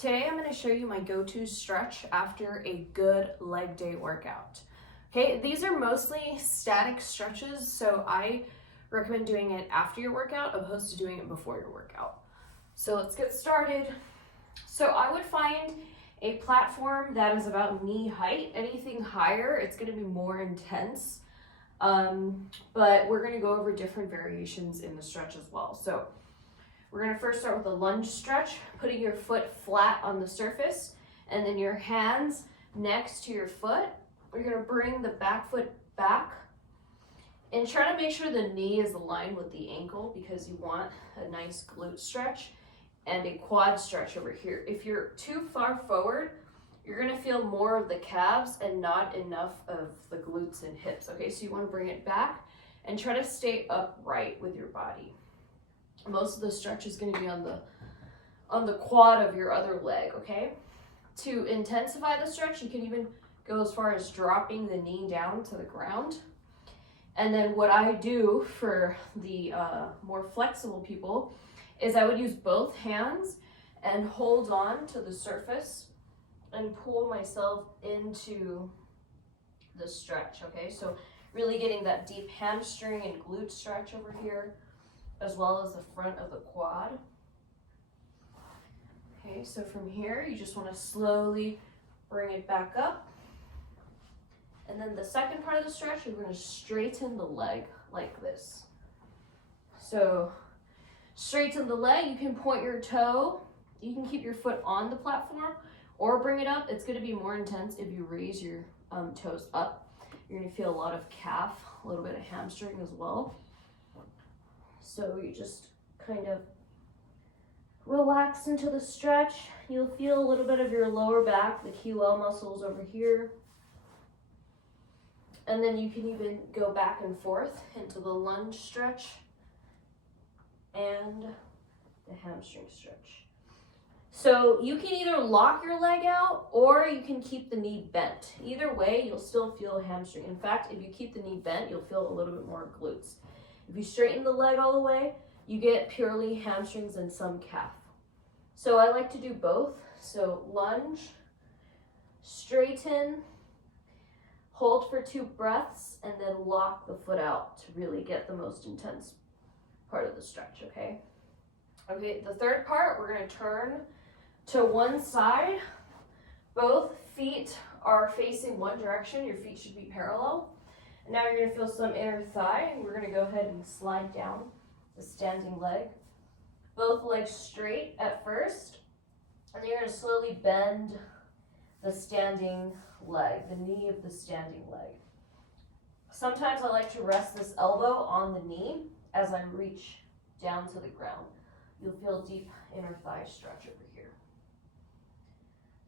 Today I'm going to show you my go-to stretch after a good leg day workout. Okay, these are mostly static stretches, so I recommend doing it after your workout opposed to doing it before your workout. So let's get started. So I would find a platform that is about knee height. Anything higher, it's going to be more intense. But we're going to go over different variations in the stretch as well. So we're going to first start with a lunge stretch, putting your foot flat on the surface and then your hands next to your foot. We're going to bring the back foot back and try to make sure the knee is aligned with the ankle because you want a nice glute stretch and a quad stretch over here. If you're too far forward, you're going to feel more of the calves and not enough of the glutes and hips. Okay, so you want to bring it back and try to stay upright with your body. Most of the stretch is going to be on the quad of your other leg, okay? To intensify the stretch, you can even go as far as dropping the knee down to the ground. And then what I do for the more flexible people is I would use both hands and hold on to the surface and pull myself into the stretch, okay? So really getting that deep hamstring and glute stretch over here, as well as the front of the quad. Okay, so from here, you just want to slowly bring it back up. And then the second part of the stretch, you're going to straighten the leg like this. So straighten the leg, you can point your toe, you can keep your foot on the platform or bring it up. It's going to be more intense if you raise your toes up. You're going to feel a lot of calf, a little bit of hamstring as well. So you just kind of relax into the stretch. You'll feel a little bit of your lower back, the QL muscles over here. And then you can even go back and forth into the lunge stretch and the hamstring stretch. So you can either lock your leg out or you can keep the knee bent. Either way, you'll still feel a hamstring. In fact, if you keep the knee bent, you'll feel a little bit more glutes. If you straighten the leg all the way, you get purely hamstrings and some calf. So I like to do both. So lunge, straighten, hold for 2 breaths, and then lock the foot out to really get the most intense part of the stretch, okay? Okay, the third part, we're going to turn to one side. Both feet are facing one direction. Your feet should be parallel. And now you're going to feel some inner thigh, and we're going to go ahead and slide down the standing leg. Both legs straight at first, and then you're going to slowly bend the standing leg, the knee of the standing leg. Sometimes I like to rest this elbow on the knee as I reach down to the ground. You'll feel deep inner thigh stretch over here.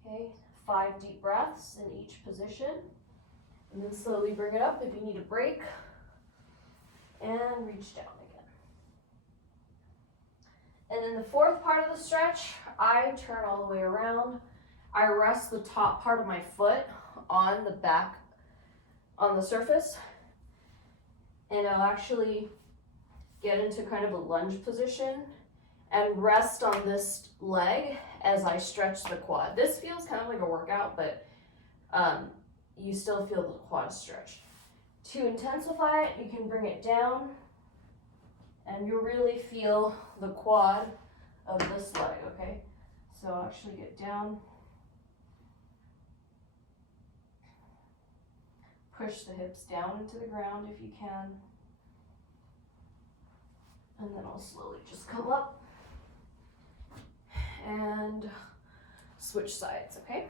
Okay, 5 deep breaths in each position. And then slowly bring it up if you need a break. And reach down again. And then the fourth part of the stretch, I turn all the way around. I rest the top part of my foot on the back, on the surface. And I'll actually get into kind of a lunge position and rest on this leg as I stretch the quad. This feels kind of like a workout, but you still feel the quad stretch. To intensify it, you can bring it down and you'll really feel the quad of this leg, okay? So I'll actually get down, push the hips down into the ground if you can, and then I'll slowly just come up and switch sides, okay?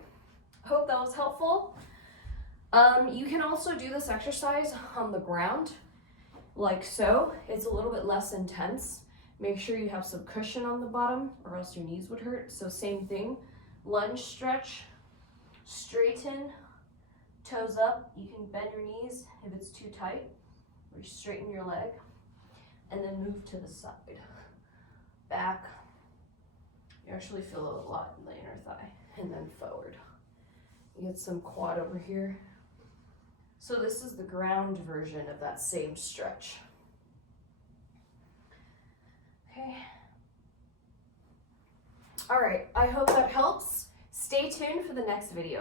Hope that was helpful. You can also do this exercise on the ground, like so. It's a little bit less intense. Make sure you have some cushion on the bottom or else your knees would hurt. So same thing, lunge stretch, straighten, toes up. You can bend your knees if it's too tight, or straighten your leg, and then move to the side, back. You actually feel a lot in the inner thigh, and then forward. You get some quad over here. So this is the ground version of that same stretch. Okay. All right, I hope that helps. Stay tuned for the next video.